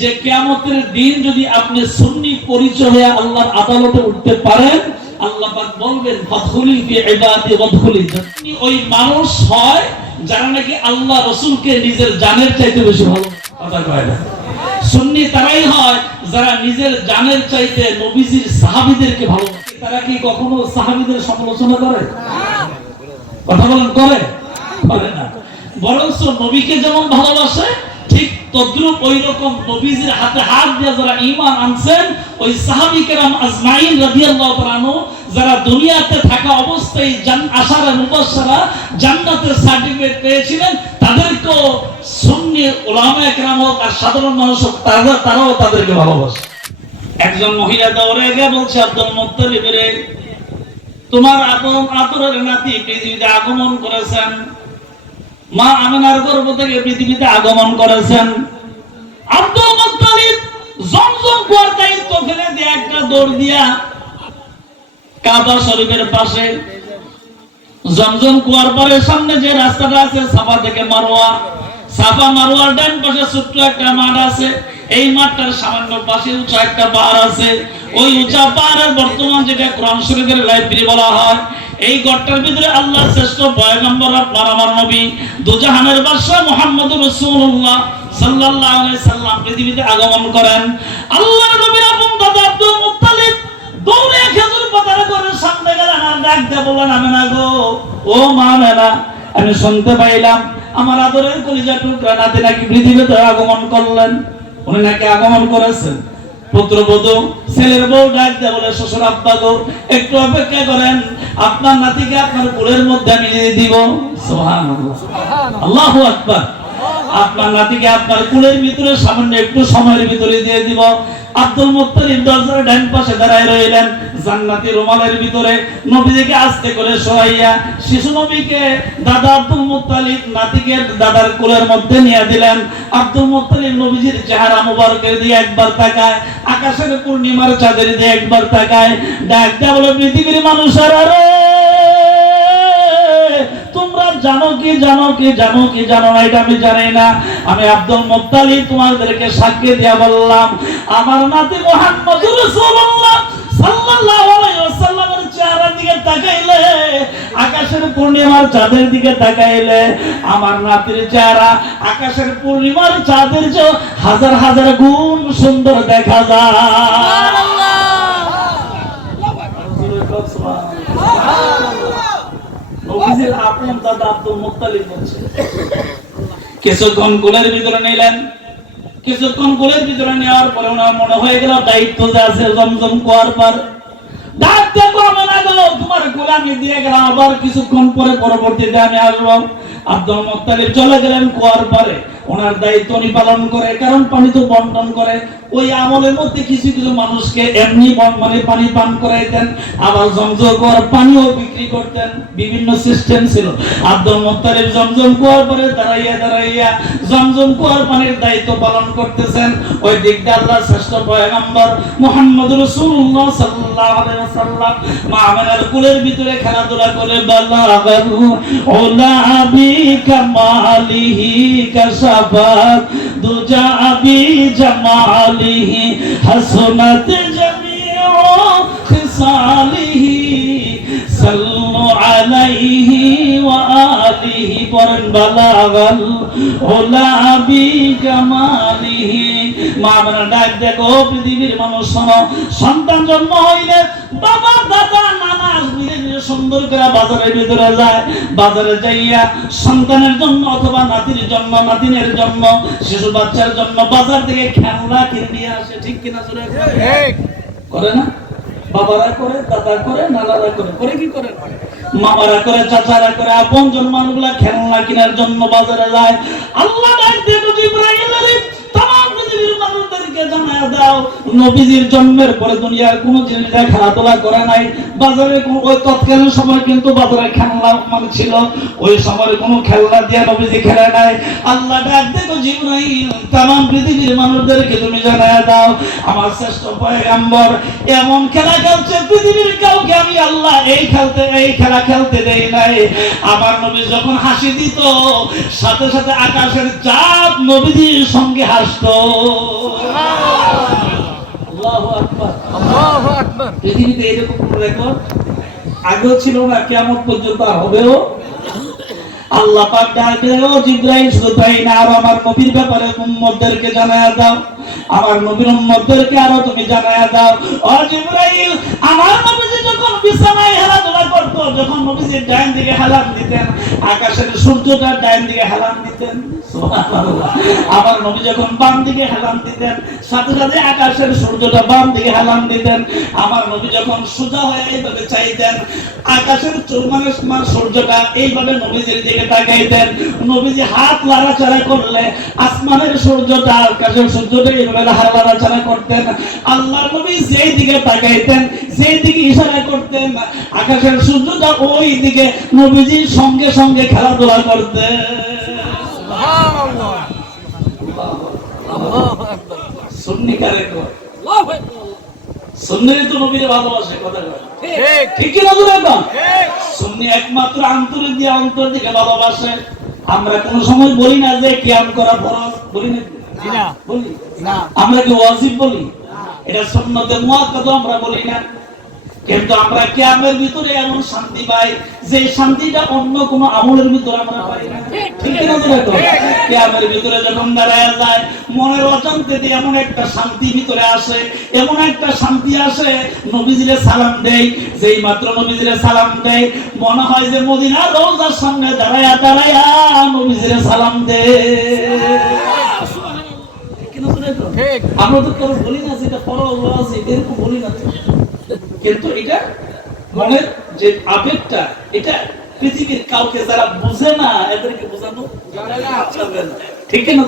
যে কিয়ামতের দিন যদি আপনি সুন্নি পরিচয় হয়ে আল্লাহর আদালতে উঠতে পারেন, আল্লাহ পাক বলবেন ফাদখুলি ফি ইবাদি ওয়াদখুলি জান্নাতি। ওই মানুষ হয় যারা নাকি আল্লাহ রাসূলকে নিজের জানের চাইতে বেশি ভালোবাসে। কথা কয় না? সুন্নি তারাই হয় যারা নিজের জানের চাইতে নবীজির সাহাবীদেরকে ভালোবাসে। তারা কি কখনো সাহাবীদের সমালোচনা করে? কথা বলেন, করে? করে না। বরঞ্চ নবীকে যেমন ভালোবাসে, ঠিক তদ্রুপ ওই রকম নবীজির হাতে হাত দিয়ে যারা ঈমান আনছেন, ওই সাহাবী কেরাম আজমাইন রাদিয়াল্লাহু তাআলা আনহু যারা দুনিয়াতে থাকা অবস্থায় আশারা মুবাশশারা জান্নাতের সার্টিফিকেট পেয়েছিলেন, তাদেরকেও সুন্নি উলামায়ে কেরাম হোক আর সাধারণ মানুষ হোক, তারাও তাদেরকে ভালোবাসে। একজন মহিলা দৌড়ে গিয়ে বলছে, আব্দুল মুত্তালিব রে, তোমার আদরের নাতি পৃথিবীতে আগমন করেছেন, মা আমিনার গর্ভ থেকে পৃথিবীতে আগমন করেছেন। আব্দুল মুত্তালিব জমজম কুয়ার দায়িত্ব ফেলে দিয়ে একটা দৌড় দিয়া কাবা শরীফের পাশে জমজম কুয়ার পরে সামনে যে রাস্তাটা আছে সাফা থেকে মারওয়া, সাফা মারওয়ার ডান পাশে ছোট্ট একটা মাঠ আছে। এই মাঠটার সামান্য পাশে উঁচা একটা পাহাড় আছে। ওই উঁচা পাহাড়ের বর্তমান যেটা কোরআন শরীফের লাইব্রেরি বলা হয়, এই গড়টার ভিতরে আল্লাহর শ্রেষ্ঠ পয়গম্বর আপনার আমার নবী দুজাহানের বাদশা মুহাম্মদুর রাসূলুল্লাহ সাল্লাল্লাহু আলাইহি সাল্লাম পৃথিবীতে আগমন করেন। আল্লাহর নবীর আপন দাদা আব্দুল মুত্তালিব দৌড়ে খেজুর পাতার করে সামনে গেলেন আর ডাক দিয়ে বললেন, আমিনা গো, ও মা আমিনা, আমি শুনতে পাইলাম আমার আদরের কলিজা টুকরা নাতি নাকি পৃথিবীতে আগমন করলেন। উনি নাকি আগমন করেছেন। পুত্রবধূ ছেলের বউ ডাক দিয়ে বলে, শ্বশুর আব্বা গো, একটু অপেক্ষা করেন, আপনার নাতিকে আপনার কোলের মধ্যে আমি দিয়ে দিব। সুবহানাল্লাহ, আল্লাহু আকবার। আপনার নাতিকে আপনার কোলের ভিতরে সামান্য একটু সময়ের ভিতরে দিয়ে দিব। আব্দুল মুত্তালিব দরজার ডান পাশে দাঁড়ায় রইলেন, জান্নাতি রুমালের ভিতরে নবীজিকে আস্তে করে শোয়াইয়া শিশু নবীকে দাদা আব্দুল মুত্তালিব নাতিকে দাদার কোলের মধ্যে নিয়ে দিলেন। আব্দুল মুত্তালিব নবীজির চেহারা মুবারকের দিকে একবার তাকায়, আকাশের পূর্ণিমার চাঁদের দিকে একবার তাকায়, ডাক দেয়া বলে, পৃথিবীর মানুষেরা রে, তোমরা জানো কি জানো কি জানো কি জানো না, এটা আমি জানি না। আমি আব্দুল মুত্তালিব তোমাদেরকে সাক্ষী দিয়া বললাম, আমার নাতি মুহাম্মদুর রাসূলুল্লাহ সাল্লাল্লাহু আলাইহি ওয়াসাল্লামের চেহারার দিকে তাকাইলে, আকাশের পূর্ণিমার চাঁদের দিকে তাকাইলে, আমার নাতির চেহারা আকাশের পূর্ণিমার চাঁদের চেয়ে হাজার হাজার গুণ সুন্দর দেখা যায়। সুবহানাল্লাহ, নবীজির আপন দাদা আব্দুল মুত্তালিব বলছে। কিছুক্ষণ কোলের ভিতরে নিলেন, কিছুক্ষণ কোলের ভিতরে নেওয়ার পরে ওনার মনে হয়ে গেল দায়িত্ব যে আছে জমজম কুয়ার পার, ডাক দেখো আমিনা গো, তোমার কোলে আমি দিয়ে গেলাম, আবার কিছুক্ষণ পরে পরবর্তীতে আমি আসবো। আব্দুল মুত্তালিব চলে গেলেন কুয়ার পারে, ওনার দায়িত্ব উনি পালন করে, কারণ পানি তো বন্টন করে। ওই আমলের মধ্যে কিছু কিছু মানুষকে এমনি মানে পানি পান করাইতেন, আবার জমজম কুয়ার পানিও বিক্রি করতেন, বিভিন্ন সিস্টেম ছিল। আব্দুল মুত্তালিব জমজম কুয়ার পরে দাঁড়াইয়া জমজম কুয়ার পানির দায়িত্ব পালন করতেছেন। ওই দিকটা আল্লাহর শ্রেষ্ঠ পয়গম্বর মুহাম্মদুর রাসূলুল্লাহ সাল্লাল্লাহু আলাইহি ওয়াসাল্লাম মা আমিনার কোলের ভিতরে খেলাধুলা করে, বালাগাহু উলাবি কামালিহি কাশাফাত দুজাবি জামালিহি হাসনাত জামিউ খিসালিহি সাল্লু আলাইহি ওয়া আলিহি পরন বালাগাল উলাবি কামালিহি। মা আমরা ডাক দেখো, পৃথিবীর মানুষ শোনো, সন্তান জন্ম হইলে বাবা দাদা নানা মিলে সুন্দর করে বাজারের ভিতরে যায়, বাজারে যাইয়া সন্তানের জন্য অথবা নাতির জন্য নাতিনের জন্য শিশু বাচ্চার জন্য বাজার থেকে খেলনা কিনে নিয়ে আসে। ঠিক কিনা? ঠিক করে না? বাবারা করে, দাদা করে, নানারা করে, করে কি করে? মামারা করে, চাচারা করে, আপনজন মানুষগুলা খেলনা কেনার জন্য বাজারে যায়। আল্লাহ ডাক দেখো জিবরাইল আলাইহিস সালাম পৃথিবীর মানুষদেরকে জানায় দাও, নবীজির জন্মের পরে দুনিয়ার কোন জিনিস খেলাধুলা করে নাই। বাজারে ওই তৎকালীন সময় কিন্তু বাজারে খেলনা মানে ছিল, ওই সময় কোনো খেলনা দিয়ে নবীজি খেলে নাই। আল্লাহ ডাক দেখো জিবরাইল, তামাম পৃথিবীর মানুষদেরকে তুমি জানায় দাও, আমার শ্রেষ্ঠ পয়গম্বর এমন খেলা খেলছে পৃথিবীর কাউকে আমি আল্লাহ এই খেলা খেলতে দেই নাই। আমার নবী যখন হাসি দিত, সাথে সাথে আকাশের চাঁদ নবীজির সঙ্গে হাসতো। আকবার, আল্লাহু আকবার। পৃথিবীতে এরকম কোন রেকর্ড আগেও ছিল না, কিয়ামত পর্যন্ত আর হবেও। আল্লাহ পাক ডাকে, ও জিবরাইল, শুধু তাই না, আর আমার নবীর ব্যাপারে উম্মতদেরকে জানায়া দাও, আমার নবীর উম্মতদেরকে আরো তুমি জানায়া দাও। ও জিবরাইল, আমার নবীজি যখন বিছানায় হেলাধুলা করতো, যখন নবীজি ডান দিকে হেলান দিতেন, আকাশের সূর্যটা ডান দিকে হেলান দিতেন। সুবহানাল্লাহ। আমার নবী যখন বাম দিকে হেলান দিতেন, সাথে সাথে আকাশের সূর্যটা বাম দিকে হেলান দিতেন। আমার নবী যখন সোজা হয়ে এইভাবে চাইতেন, আকাশের সূর্যটা এইভাবে নবীজির দিকে তাকাইতেন। নবীজি হাত লাড়াচাড়া করলে আসমানের সূর্যটা আকাশের সূর্যটা এইভাবে লাড়াচাড়া করতেন। আল্লাহর নবী যেই দিকে তাকাইতেন, যেই দিকে ইশারা করতেন, আকাশের সূর্যটা ওই দিকে নবীজির সঙ্গে সঙ্গে খেলাধুলা করতেন। সুবহানাল্লাহ, আল্লাহু আকবার। সুন্নি কারে কয়? আল্লাহু আকবার। সুন্নি তো নবীর ভালোবাসে, কথা কয় ঠিক, ঠিক কি না? ঠিক। সুন্নি একমাত্র অন্তর দিয়ে অন্তর থেকে ভালোবাসে। আমরা কোন সময় বলি না যে কিয়াম করা ফরজ, বলি না? না, বলি না। আমরা কি ওয়াজিব বলি? এটা সুন্নতে মুআক্কাদা আমরা বলি না। কিন্তু আমরা কিয়ামের ভিতরে এমন শান্তি পাই যে শান্তিটা অন্য কোন আমলের ভিতরে আমরা পাই না, ঠিক কি না? কিয়ামের ভিতরে যখন দাঁড়ায় যায়, মনের অজান্তে এমন একটা শান্তি ভিতরে আসে, এমন একটা শান্তি আসে, নবীজিরে সালাম দেই, যেই মাত্র নবীজিরে সালাম দেই, মনে হয় যে মদিনার রওজার সামনে দাঁড়ায়া দাঁড়ায়া নবীজিরে সালাম দেই। আমরা তো কেউ বলি না যে এটা ফরজ আছে, এরকম বলি না। কিন্তু এটা মনের যে আবেগটা, এটা পৃথিবীর কাউকে যারা বুঝে না এদেরকে বোঝানো যাবে না, ঠিক না?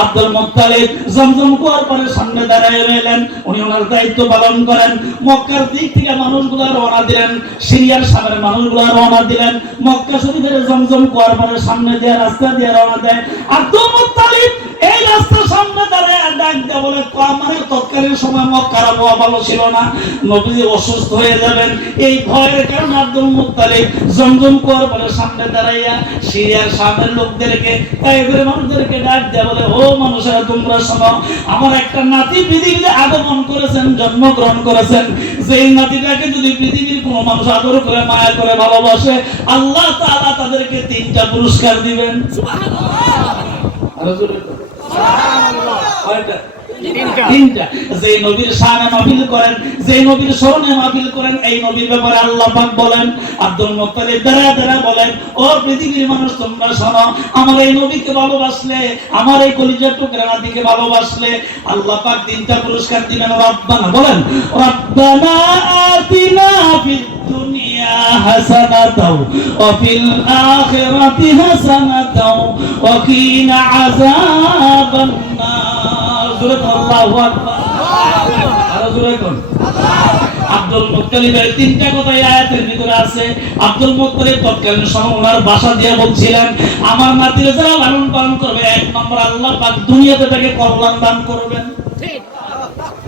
আব্দুল মুত্তালিব জমজম কুয়ার পরে সামনে দাঁড়ায় রইলেন, উনি ওনার দায়িত্ব পালন করেন। মক্কার দিক থেকে মানুষগুলো রওনা দিলেন, সিরিয়ার সামনে মানুষগুলো রওনা দিলেন, মক্কা শরীফের জমজম কুয়ার পরে সামনে দিয়ে রাস্তা দিয়ে রওনা দেয়। আব্দুল মুত্তালিব এই রাস্তার সামনে দাঁড়ায় ডাক দেয়া বলে, মানে তৎকালীন সময় মক্কার আবহাওয়া ভালো ছিল না, নবীজি অসুস্থ হয়ে যাবেন, এই ভয়ের কারণে আব্দুল মুত্তালিব জমজম কুয়ার পরে সামনে দাঁড়াইয়া সিরিয়ার সামনের লোকদেরকে, তাইফের মানুষদেরকে ডাক দেয়া বলে, ও মানুষেরা তোমরা শোনো, আমার একটা নাতি পৃথিবীতে আগমন করেছেন, জন্মগ্রহণ করেছেন, যেই নাতিটাকে যদি পৃথিবীর কোনো মানুষ আদর করে, মায়া করে, ভালোবাসে, আল্লাহ তাআলা তাদেরকে 3টা পুরস্কার দিবেন। যে নবীর শানে মাহফিল করেন, যে নবীর স্মরণে মাহফিল করেন, এই নবীর ব্যাপারে আল্লাহ পাক বলেন, আব্দুল মুত্তালিব দাঁড়া দাঁড়া বলেন, ও পৃথিবীর মানুষ তোমরা শোনো, আমার এই নবীকে ভালোবাসলে, আমার এই কলিজার টুকরা নাতিকে ভালোবাসলে, আল্লাহ পাক 3টা পুরস্কার দিবেন। রব্বানা বলেন, রব্বানা আতিনা ফিদ দুনিয়া হাসানাতাও ওয়া ফিল আখিরাতি হাসানাতাও ওয়া কিনা আযাবান নার। আল্লাহু আকবার, আরো জোরে কোন। আব্দুল মুত্তালিবের 3টা কথা এই আয়াতের ভিতরে আছে। আব্দুল মুত্তালিব তৎকালীন সময় ওনার ভাষা দিয়ে বলছিলেন, আমার নাতির যারা লালন পালন করবে, 1 নম্বর আল্লাহ পাক দুনিয়াতে তাকে কল্যাণ দান করবেন, ঠিক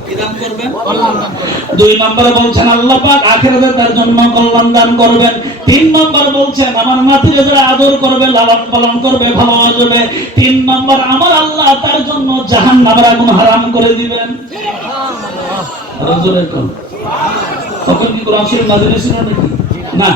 কি দান করবেন? কল্যাণ দান করবেন। 2 নম্বরে বলছেন আল্লাহ পাক আখিরাতে তার জন্য কল্যাণ দান করবেন। 3 নম্বর বলছেন আমার নাতির যারা আদর করবে, লালন পালন করবে, ভালোবাসবে, 3 নম্বর আমার আল্লাহ তার জন্য জাহান্নামের আগুন হারাম করে দিবেন। সুবহানাল্লাহ, রাজুলে কোন। তখন কি কোরআন শরীফ নাযিল হয়েছিল নাকি? না,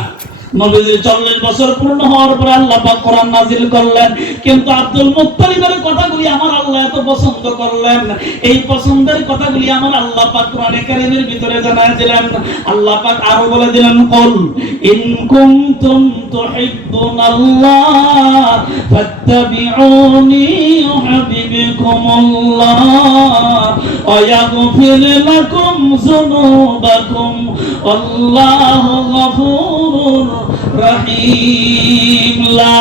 নবীজির 40 বছর পূর্ণ হওয়ার পরে আল্লাহ পাক কোরআন নাযিল করলেন। কিন্তু আব্দুল মুত্তালিবের কথাগুলি আমার আল্লাহ এত পছন্দ করলেন, এই পছন্দের কথাগুলি আমার আল্লাহ পাক কোরআনে কারীমের ভিতরে জানায় দিলেন। আল্লাহ পাক আরো বলে দিলেন, কুল ইন কুনতুম তুহিব্বুনাল্লাহ ফাত্তাবিউনি ইউহিব্বুকুমুল্লাহ ওয়া ইয়াগফির লাকুম যুনুবাকুম আল্লাহু গফুরুর রহিম। লা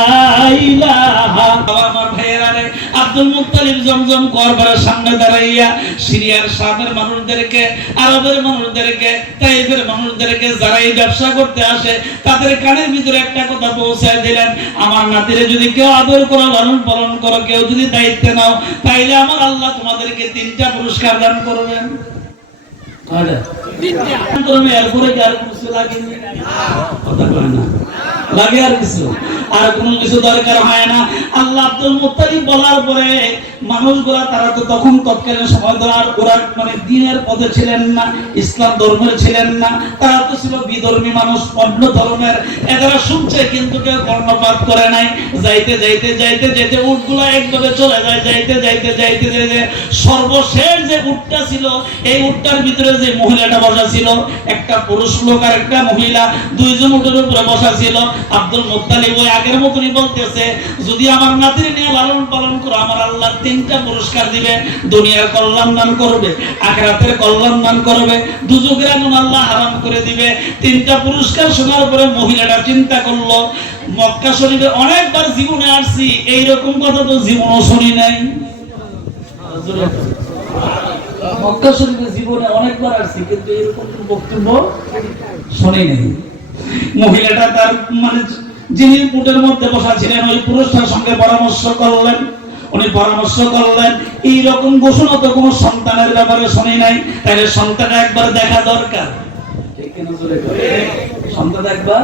ইলাহা। আমার ভাইয়েরা, আব্দুল মুত্তালিব জমজম কুয়ার সামনে দাঁড়াইয়া সিরিয়ার শামের মানুষদেরকে, আরবের মানুষদেরকে, তাইফের মানুষদেরকে যারা এই ব্যবসা করতে আসে, তাদের কানের ভিতরে একটা কথা পৌঁছায় দিলেন, আমার নাতিরে যদি কেউ আদর করো, লালন পালন করো, কেউ যদি দায়িত্ব নাও, তাইলে আমার আল্লাহ তোমাদেরকে 3টা পুরস্কার দান করবেন। এরপরে কি আর কিছু লাগে কথা কয় না লাগে আর কিছু আর কোনো কিছু দরকার হয় না। আল্লাহ আব্দুল মুত্তালিব বলার পরে মানুষগুলা তারা তো তখন তৎকালীন সময় আর ওরা মানে দ্বীনের পথে ছিলেন না, ইসলাম ধর্মের ছিলেন না, তারা তো ছিল বিধর্মী মানুষ, অন্য ধর্মের। এরা শুনছে কিন্তু কেউ কর্ণপাত করে নাই। যাইতে যাইতে যাইতে যাইতে উটগুলা একভাবে চলে যায়, যাইতে যাইতে যাইতে যাইতে সর্বশেষ যে উটটা ছিল এই উটটার ভিতরে যে মহিলাটা বসা ছিল, একটা পুরুষ লোক আর একটা মহিলা, দুইজন উটের উপরে বসা ছিল। আব্দুল মুত্তালিব ওই আগের মতনই বলতেছে, যদি আমার নাতির নিয়ে লালন পালন করো আমার আল্লাহ তিনটা পুরস্কার দিবে, দুনিয়ার কল্যাণ দান করবে, আখিরাতের কল্যাণ দান করবে, দুজকের আগুন আল্লাহ হারাম করে দিবে। তিনটা পুরস্কার শোনার পরে মহিলাটা চিন্তা করলো, মক্কা শরীফে অনেকবার জীবনে আসছি, এইরকম কথা তো জীবনও শুনি নাই। মক্কা শরীফে জীবনে অনেকবার আসছি কিন্তু এরকম বক্তব্য শুনি নাই। মহিলাটা তার মানে যিনি উটের মধ্যে বসা ছিলেন ওই পুরুষটার সঙ্গে পরামর্শ করলেন। উনি পরামর্শ করলেন, এইরকম ঘোষণা তো কোনো সন্তানের ব্যাপারে শুনি নাই, তাহলে সন্তান একবার দেখা দরকার। সন্তান একবার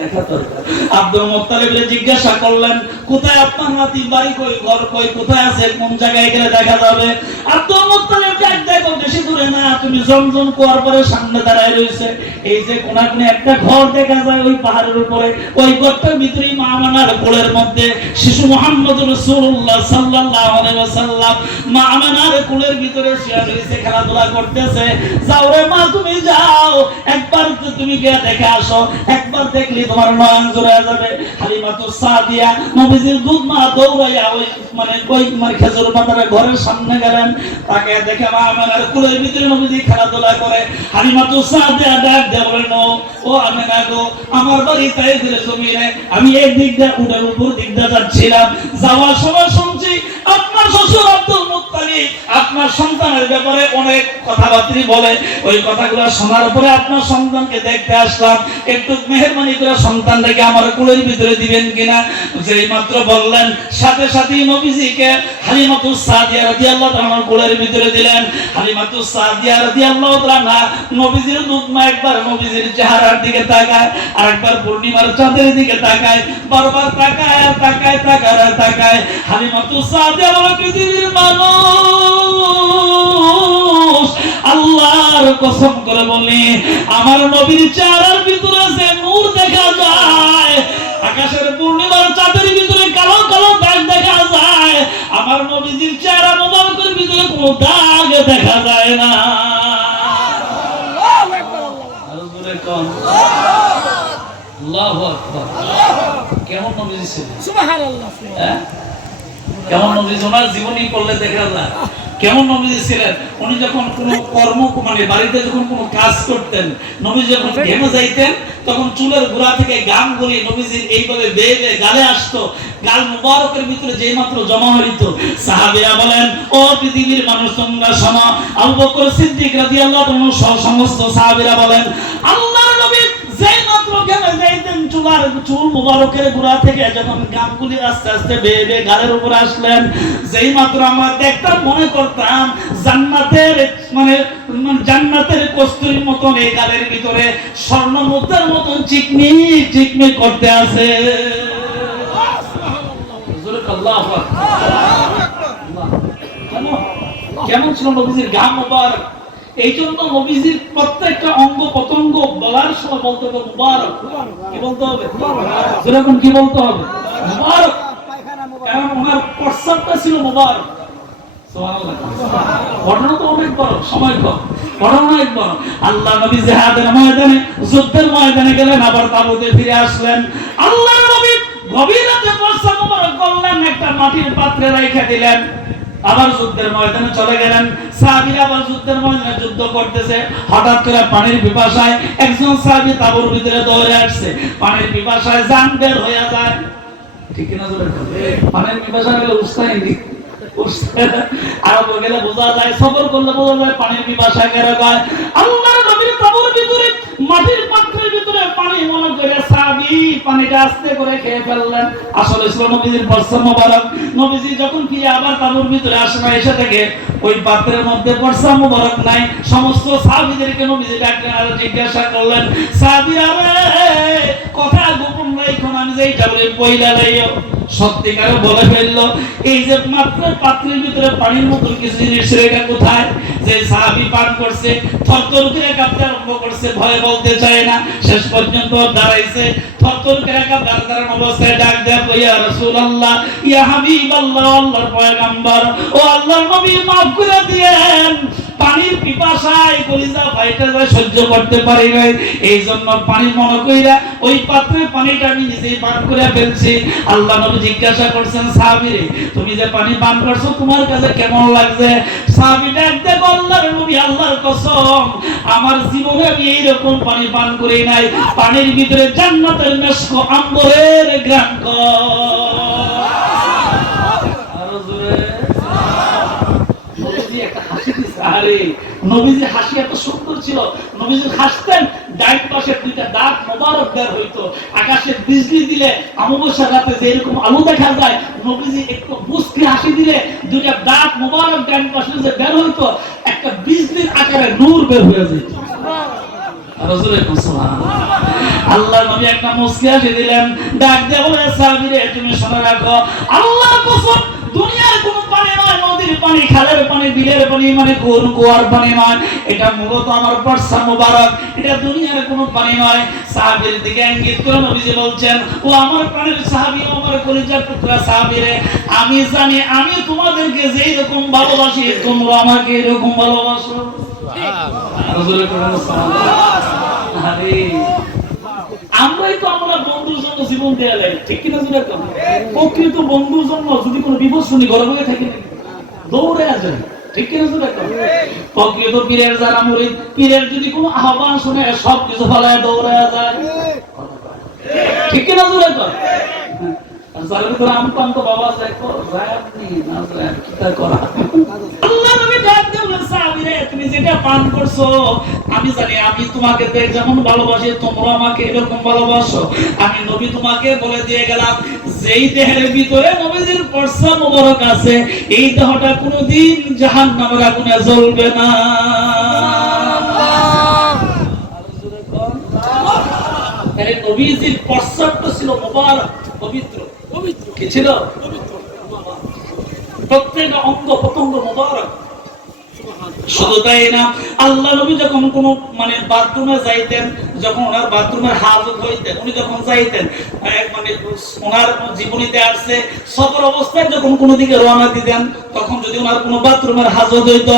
দেখা দরকার। আব্দুল মুত্তালিব জিজ্ঞাসা করলেন, কোথায় আপনার নাতি, বাড়ি কই, ঘর কই, কোথায় আছে, কোন জায়গায় গেলে দেখা যাবে? আব্দুল মুত্তালিব দেখো বেশি দূরে না, তুমি জমজম কুয়ার পরে সামনে দাঁড়ায় রয়েছে, এই যে কোনাকুনি একটা ঘর দেখা যায় ওই পাহাড়ের উপরে, ওই ঘরটার ভিতরেই মা আমানার কোলের মধ্যে শিশু মুহাম্মদ রাসূলুল্লাহ সাল্লাল্লাহু আলাইহি ওয়াসাল্লাম মা আমানার কোলের ভিতরে শুয়ে রয়েছে, খেলাধুলা করতেছে। যাও রে মা, তুমি যাও, একবার তুমি গিয়ে দেখে আসো, একবার দেখলে তোমার নয়ন জুড়ে যাবে। হালিমাতুস সাদিয়া নবীজির দুধ মা দৌড়াইয়া ওই মানে খেজুর পাতার ঘরের সামনে গেলেন, তাকে দেখে মা আমানার কোলের ভিতরে নবীজি খেলাধুলা করে। হালিমাতুস সাদিয়া ডাক দিয়ে বলেন, ও আমেনা গো, আমার বাড়ি তাইফের জমিনে, আমি এই দিক দিয়ে উটের উপর দিক দিয়ে যাচ্ছিলাম, যাওয়ার সময় শুনছি আপনার শ্বশুর আব্দুল মুত্তালিব আপনার সন্তানের ব্যাপারে অনেক কথাবার্তা বলে। ওই কথাগুলো শোনার পরে আপনার সন্তানকে দেখতে আসলাম, একটু মেহেরবানি করে সন্তানটাকে আমার কোলের ভিতরে দিবেন কিনা। যেই মাত্র বললেন, সাথে সাথেই নবীজিকে হালিমাতুস সাদিয়া রাদিয়াল্লাহু তাআলা কোলের ভিতরে দিলেন। হালিমাতুস সাদিয়া রাদিয়াল্লাহু তাআলা নবীজির দুধ মা একবার নবীজির চেহারার দিকে তাকায়, আর একবার পূর্ণিমার চাঁদের দিকে তাকায়, বারবার তাকায় আর তাকায়, তাকায় আর তাকায়। হালিমাতুস সাদিয়া বলে, পৃথিবীর মানুষ, আল্লাহর কসম করে বলি, আমার নবীর চেহারার ভিতরে যে নূর দেখা যায়, আকাশের পূর্ণিমার চাঁদের ভিতরে কালো কালো দাগ দেখা যায়, আমার নবীজির চেহারা মোবারকের ভিতরে কোনো দাগ দেখা যায় না। আল্লাহু আকবার। কেমন নবীজি ছিলেন, সুবহানাল্লাহ। কেমন নবীজি, ওনার জীবনী পড়লে দেখা যায় কেমন নবীজি ছিলেন। উনি যখন কোনো কর্ম মানে বাড়িতে যখন কোনো কাজ করতেন, নবীজি যখন ঘেমে যাইতেন, তখন চুলের গোড়া থেকে ঘাম গড়িয়ে নবীজির এইভাবে বেয়ে বেয়ে গালে আসতো, গাল মুবারকের ভিতরে যেই মাত্র জমা হইতো, সাহাবীরা বলেন, ও পৃথিবীর মানুষ তোমরা শোনো। আবু বকর সিদ্দিক রাদিয়াল্লাহু তাআলা সহ সমস্ত সাহাবীরা বলেন, আল্লাহর নবী যেই মাত্র ঘেমে যাইতেন, চুল মুবারকের গোড়া থেকে যখন ঘামগুলি আস্তে আস্তে বেয়ে বেয়ে গালের উপরে আসলেন, যেই মাত্র আমরা দেখতাম মনে করতাম জান্নাতের মানে জান্নাতের কস্তুরীর মতন এই গালের ভিতরে স্বর্ণ মুদ্রার মতন চিকমিক চিকমিক করতে আছে। কেমন ছিল নবীজির গাম মুবারক। এই জন্য নবীজির প্রত্যেকটা অঙ্গ পতঙ্গ বলার সময় বলতে হবে মুবারক। কি বলতে হবে? যেরকম কি বলতে হবে? মুবারক। কারণ ওনার প্রস্তাবটা ছিল মুবারক। ঘটনা তো অনেক বড়, সময় কম, ঘটনা অনেক বড়। আল্লাহ নবী জিহাদের ময়দানে, যুদ্ধের ময়দানে গেলেন, আবার তাবুতে ফিরে আসলেন। আল্লাহ নবী গভীর রাতে প্রস্তাব মুবারক করলেন, একটা মাটির পাত্রে রেখে দিলেন, আবার যুদ্ধের ময়দানে চলে গেলেন। সাহাবীরা আবার যুদ্ধের ময়দানে যুদ্ধ করতেছে, হঠাৎ করে পানির পিপাসায় একজন সাহাবী তাঁবুর ভিতরে দৌড়ে আসছে, পানির পিপাসায় জান বের হয়ে যায়। ঠিক কিনা? পানির পিপাসা হলে উস্তাইনি, আরো গেলে বোঝা যায়, সবর করলে বোঝা যায় পানির পিপাসা কেন হয়। আল্লাহর নবীর তাঁবুর ভিতরে মাটির পাত্রে পাত্রের ভিতরে পানি মনে করে সাহাবী পানিটা আস্তে করে খেয়ে ফেললেন। আসলে ছিল নবীজির পরসা মোবারক। নবীজি যখন ফিরে আবার তাঁবুর ভিতরে আসেন, এসে থেকে ওই পাত্রের মধ্যে পরসা মোবারক নাই। সমস্ত সাহাবীদেরকে নবীজি ডাকলেন আর জিজ্ঞাসা করলেন, সাহাবীরা রে, কথা গোপন রাখো না, আমি যেইটা বলি পয়লা লাইও। সত্যিকারে বলে ফেললো, এই যে মাত্র পাত্রের ভিতরে পানির মতো কিছু জিনিস রেখা কোথায়? যে সাহাবী পান করছে, থরথর করে কাঁপতে আরম্ভ করছে, ভয়ে বলতে চায় না। শেষ পর্যন্ত দাঁড়াইছে, থরথর করে কাঁপতে দাঁড়ানো অবস্থায় ডাক দেয়া, ইয়া রাসূলুল্লাহ, ইয়া হাবিবাল্লাহ, আল্লাহর পয়গম্বর, ও আল্লাহর নবী, মাফ করে দিয়েন। পানির পিপাসায় কলিজা ফাইটা যায়, সহ্য করতে পারি নাই, এই জন্য পানি মনে কইরা ওই পাত্রে পানিটা আমি নিজেই পান করে ফেলছি। আল্লাহ নবী জিজ্ঞাসা করছেন, সাহাবীরে, তুমি যে পানি পান করছো তোমার কাছে কেমন লাগছে? সাহাবীটা একদম আল্লাহর নবী, আল্লাহর কসম, আমার জীবনে আমি এইরকম পানি পান করি নাই। পানির ভিতরে জান্নাতের মেশক আম্বরের ঘ্রাণ। আরে নবীজি হাসি এত সুন্দর ছিল, নবীজি হাসতেন, ডান পাশে দুইটা দাঁত মোবারক বের হইতো। আকাশে বিজলি দিলে অমাবস্যার রাতে যে এরকম আলো দেখা যায়, নবীজি একটু মুস্কি হাসি দিলে দুইটা দাঁত মোবারক ডান পাশে যে বের হইতো, একটা বিজলির আকারে নূর বের হয়ে যেত। আল্লাহ নবী একটা মুস্কি হাসি দিলেন, ডাক দিয়ে বলে, সাহাবীরে, তুমি শুনে রাখো, আল্লাহর কসম, দুনিয়ার কোন পানি নয়, নদীর পানি, খালের পানি, বিলের পানি, মানে কোন কুয়ার পানি নয়, এটা মূলত আমার পরসা মোবারক, এটা দুনিয়ার কোন পানি নয়। সাহাবীর দিকে ইঙ্গিত করে নবীজি বলছেন, ও আমার প্রাণের সাহাবী, আমার কলিজার টুকরা সাহাবীরে, আমি জানি আমি তোমাদেরকে যেই রকম ভালোবাসি তোমরা আমাকে এরকম ভালোবাসো। আরে আমরাই তো আমরা বন্ধুর জন্য জীবন দেয়া লাগে, ঠিক কিনা? প্রকৃত বন্ধুর জন্য যদি কোনো বিপদ শুনি ঘরে বসে থাকি দৌড়ে আসেন, ঠিক কিনা? প্রকৃত পীরের যারা মুরিদ, পীরের যদি কোনো আহ্বান শুনে সব কিছু ফেলায় দৌড়ে যায়, ঠিক কিনা? তুমি যেটা পান করছো, আমি জানি আমি তোমাকে যেমন ভালোবাসি তোমরা আমাকে এরকম ভালোবাসো। আমি নবী তোমাকে বলে দিয়ে গেলাম, যেই দেহের ভিতরে নবীজির পরসা মোবারক আছে, এই দেহটা কোনোদিন জাহান্নামের আগুনে জ্বলবে না। নবীজির পরসাটা ছিল মোবারক, পবিত্র, কি ছিল? প্রত্যেকটা অঙ্গ প্রত্যঙ্গ মোবারক। শুধু তাই না, আল্লাহ নবী যখন কোন মানে বাথরুমে যাইতেন, যখন ওনার বাথরুমের হাজত হইতেন, উনি যখন যাইতেন, মানে ওনার জীবনীতে আসছে, সফর অবস্থায় যখন কোন দিকে রওনা দিতেন, তখন যদি ওনার কোন বাথরুমের হাজত হইতো,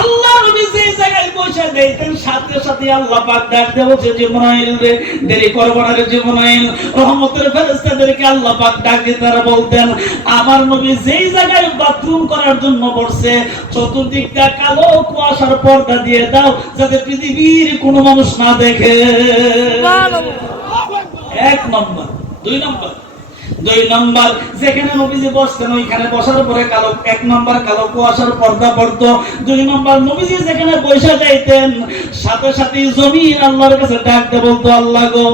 আল্লাহ নবী যে জায়গায় পৌঁছে দিতেন, সাথে সাথে আল্লাহ পাক ডাক দিয়ে বলছে, জিবরাইল রে, দেরি করব না রে জিবরাইল। রহমতের ফেরেশতাদেরকে আল্লাহ পাক ডাক দিয়ে তারা বলতেন, আমার নবী যেই জায়গায় বাথরুম করার জন্য বসছে, চতুর্দিকটা কালো কুয়াশার পর্দা দিয়ে দাও, যাতে পৃথিবীর কোনো মানুষ না দেখে। এক নম্বর। দুই নম্বর, যেখানে নবীজি বসতেন ওইখানে বসার পরে কালো, এক নম্বর কালো কুয়াশার পর্দা পড়তো। দুই নম্বর, নবীজি যেখানে বসে যাইতেন, সাথে সাথে জমিন আল্লাহর কাছে ডাক দিয়ে বলতো, আল্লাহ গো,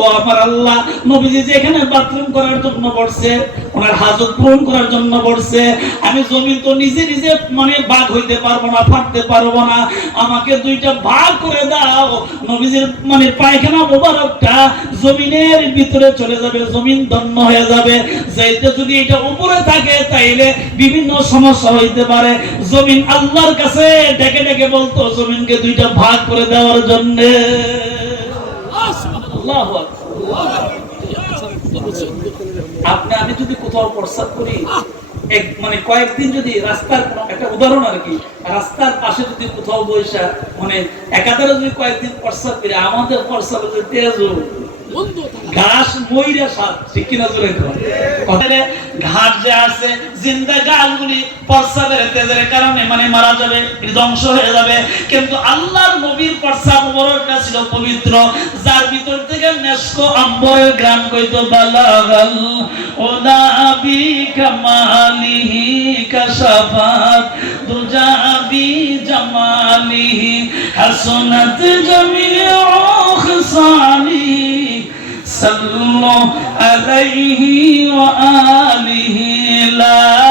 ও আমার আল্লাহ, নবীজি যেখানে বাথরুম করার জন্য বসছে, ওনার হাজত পূরণ করার জন্য বসছে, আমি জমিন তো নিজে নিজে মানে ভাগ হইতে পারবো না, ফাটতে পারবো না, আমাকে দুইটা ভাগ করে দাও। নবীজির মানে পায়খানা মোবারকটা জমিনের ভিতরে চলে যাবে, জমিন ধন্য হয়ে যাবে। যাইতে যদি এটা উপরে থাকে তাইলে বিভিন্ন সমস্যা হইতে পারে। জমিন আল্লাহর কাছে ডেকে ডেকে বলতো জমিনকে দুইটা ভাগ করে দেওয়ার জন্য। আল্লাহু আকবার। আপনি আমি যদি কোথাও প্রস্তাব করি, এক মানে কয়েকদিন যদি রাস্তার একটা উদাহরণ আর কি, রাস্তার পাশে যদি কোথাও বৈশা মানে একাধারে যদি কয়েকদিন প্রস্তাব করি, আমাদের প্রস্তাব তেজ ঘাস মইরা সাপ, ঠিক কিনা? জোরে ঘাস যে আছে, জিন্দা গাছগুলি প্রস্রাবের তেজের কারণে মানে মারা যাবে, ধ্বংস হয়ে যাবে। কিন্তু আল্লাহর নবীর প্রস্রাব মোবারকটা ছিল পবিত্র, যার ভিতর থেকে মেশক আম্বরের ঘ্রাণ কইতো, বালাগাল ওলাবি কামালিহি কাশাফাত দুজাবি জামালিহি হাসনাত জামিউ খিসানি আলাইহি ওয়া আলিহি লা